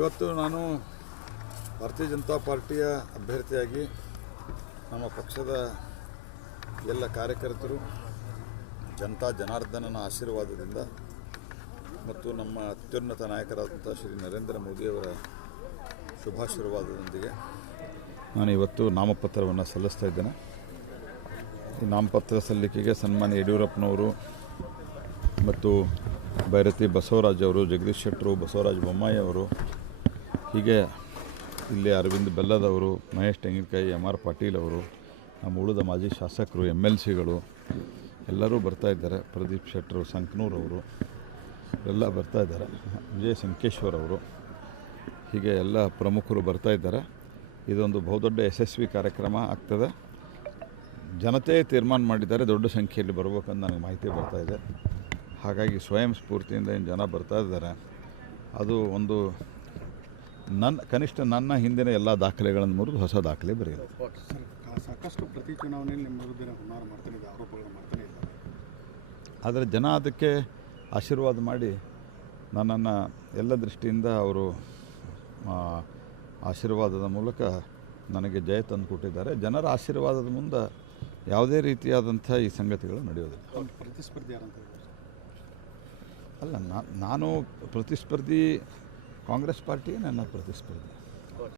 ಇವತ್ತು ನಾನು ಭಾರತೀಯ ಜನತಾ ಪಾರ್ಟಿಯ ಅಭ್ಯರ್ಥಿಯಾಗಿ ನಮ್ಮ ಪಕ್ಷದ ಎಲ್ಲ ಕಾರ್ಯಕರ್ತರು ಜನತಾ ಜನಾರ್ದನನ ಆಶೀರ್ವಾದದಿಂದ ಮತ್ತು ನಮ್ಮ ಅತ್ಯುನ್ನತ ನಾಯಕರಾದಂಥ ಶ್ರೀ ನರೇಂದ್ರ ಮೋದಿಯವರ ಶುಭಾಶೀರ್ವಾದದೊಂದಿಗೆ ನಾನು ಇವತ್ತು ನಾಮಪತ್ರವನ್ನು ಸಲ್ಲಿಸ್ತಾ ಇದ್ದೇನೆ ಈ ನಾಮಪತ್ರ ಸಲ್ಲಿಕೆಗೆ ಸನ್ಮಾನ್ಯ ಯಡಿಯೂರಪ್ಪನವರು ಮತ್ತು ಭೈರತಿ ಬಸವರಾಜ್ ಅವರು ಜಗದೀಶ್ ಶೆಟ್ಟರು ಬಸವರಾಜ್ ಬೊಮ್ಮಾಯಿ ಅವರು ಹೀಗೆ ಇಲ್ಲಿ ಅರವಿಂದ್ ಬೆಲ್ಲದವರು ಮಹೇಶ್ ತೆಂಗಿನಕಾಯಿ ಎಮ್ ಆರ್ ಪಾಟೀಲ್ ಅವರು ನಮ್ಮ ಉಳಿದ ಮಾಜಿ ಶಾಸಕರು ಎಮ್ ಎಲ್ ಸಿಗಳು ಎಲ್ಲರೂ ಬರ್ತಾ ಇದ್ದಾರೆ ಪ್ರದೀಪ್ ಶೆಟ್ಟರು ಅವರು ಎಲ್ಲ ಬರ್ತಾ ಇದ್ದಾರೆ ವಿಜಯ ಸಂಕೇಶ್ವರ್ ಅವರು ಹೀಗೆ ಎಲ್ಲ ಪ್ರಮುಖರು ಬರ್ತಾ ಇದ್ದಾರೆ ಇದೊಂದು ಬಹುದೊಡ್ಡ ಯಶಸ್ವಿ ಕಾರ್ಯಕ್ರಮ ಆಗ್ತದೆ ಜನತೆ ತೀರ್ಮಾನ ಮಾಡಿದ್ದಾರೆ ದೊಡ್ಡ ಸಂಖ್ಯೆಯಲ್ಲಿ ಬರಬೇಕಂತ ನನಗೆ ಮಾಹಿತಿ ಬರ್ತಾ ಇದೆ ಹಾಗಾಗಿ ಸ್ವಯಂ ಸ್ಫೂರ್ತಿಯಿಂದ ಏನು ಜನ ಬರ್ತಾ ಇದ್ದಾರೆ ಅದು ಒಂದು ನನ್ನ ಕನಿಷ್ಠ ನನ್ನ ಹಿಂದಿನ ಎಲ್ಲ ದಾಖಲೆಗಳನ್ನು ಮುರಿದು ಹೊಸ ದಾಖಲೆ ಬರೆಯೋದು ಸಾಕಷ್ಟು ಪ್ರತಿ ಚುನಾವಣೆಯಲ್ಲಿ ನಿಮ್ಮ ವಿರುದ್ಧ ಹುನ್ನಾರ ಮಾಡ್ತಾನೆ ಆರೋಪಗಳನ್ನು ಮಾಡ್ತಾನೆ ಇದ್ದಾರೆ ಆದರೆ ಜನ ಅದಕ್ಕೆ ಆಶೀರ್ವಾದ ಮಾಡಿ ನನ್ನನ್ನು ಎಲ್ಲ ದೃಷ್ಟಿಯಿಂದ ಅವರು ಆಶೀರ್ವಾದದ ಮೂಲಕ ನನಗೆ ಜಯ ತಂದು ಕೊಟ್ಟಿದ್ದಾರೆ ಜನರ ಆಶೀರ್ವಾದದ ಮುಂದೆ ಯಾವುದೇ ರೀತಿಯಾದಂಥ ಈ ಸಂಗತಿಗಳು ನಡೆಯೋದಿಲ್ಲ ಪ್ರತಿಸ್ಪರ್ಧಿ ಅಲ್ಲ ನಾನು ಪ್ರತಿಸ್ಪರ್ಧಿ కాంగ్రెస్ పార్టీ నన్ను ప్రతిస్పర్ధ